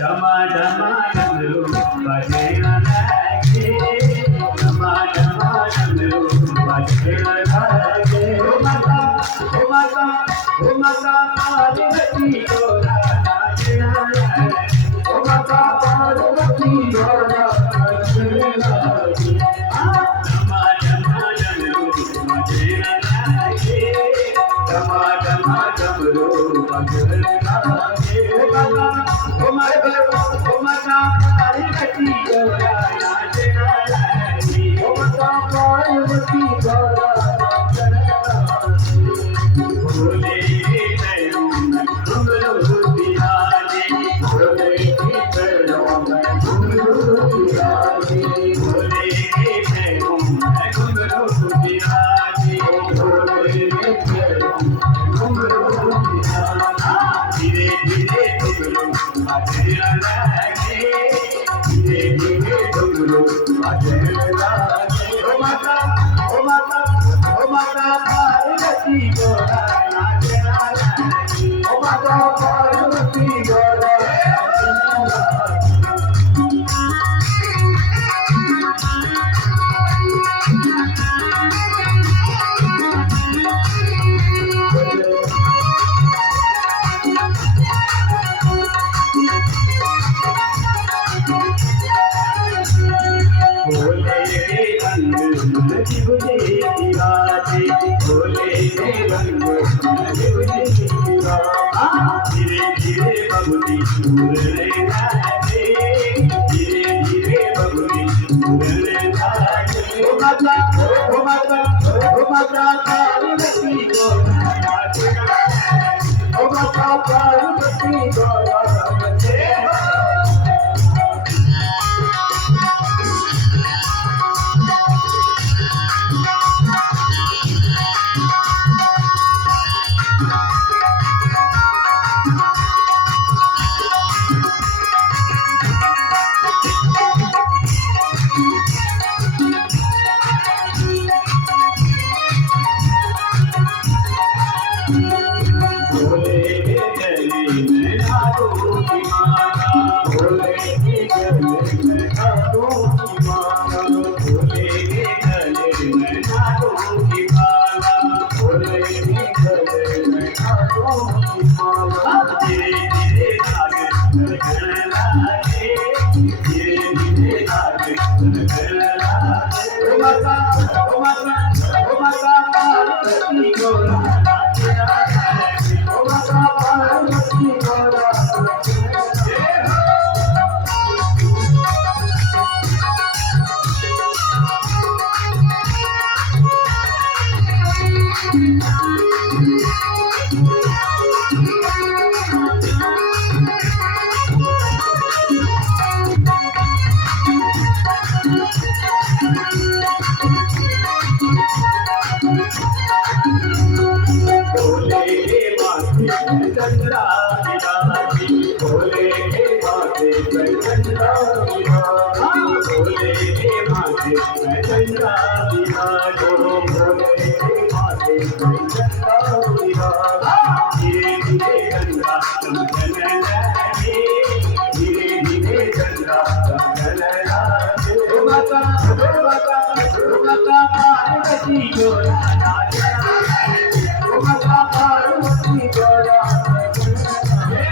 डमा डमा डमरू बजना लागे, डमा डमा डमरू बजना लागे। ओ माता पार्वती तोरा नाचना लागे, ओ माता पार्वती तोरा नाचना लागे। डमा डमा डमरू बजना लागे, डमा डमा डमरू बजना लागे। ओ माता पार्वती तोरा नाचना लागे, ओ माता पार्वती तोरा नाचना लागे। भोले पैरों में घुंघरू बिराजे, भोले पैरों में घुंघरू बिराजे, भोले पैरों में घुंघरू बिराजे, भोले पैरों में घुंघरू बिराजे। धीरे धीरे घुंघरू बजना लागे, धीरे धीरे घुंघरू बजना लागे। ओ माता पार्वती तोरा नाचना लागे, ओ माता पार्वती तोरा नाचना लागे। भोले के रंग में शिवजी विराजे, भोले के रंग में शिवजी विराजे। धीरे धीरे बबुली झूलने लागे, धीरे धीरे बबुली झूलने लागे। ओ माता पार्वती तोरा नाचना लागे, ओ माता पार्वती तोरा नाचना लागे। भोले के गले में हाथों की माला, भोले के गले में हाथों की माला, भोले के गले में हाथों की माला, भोले के गले में हाथों की माला। धीरे धीरे धागे धड़कने लागे, धीरे धीरे धागे धड़कने लागे। ओ माता पार्वती तोरा नाचना लागे, ओ माता पार्वती तोरा नाचना लागे। भोले के माथे चंद्रा विराजी, भोले के माथे चंद्रा विराजी, भोले के माथे चंद्रा विराजो, भोले के माथे चंद्रा विराजी। धीरे धीरे चंद्रा चमकने लागे, धीरे धीरे चंद्रा चमकने लागे। ओ माता पार्वती तोरा नाचना लागे, ओ माता पार्वती तोरा नाचना लागे।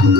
Thank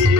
you.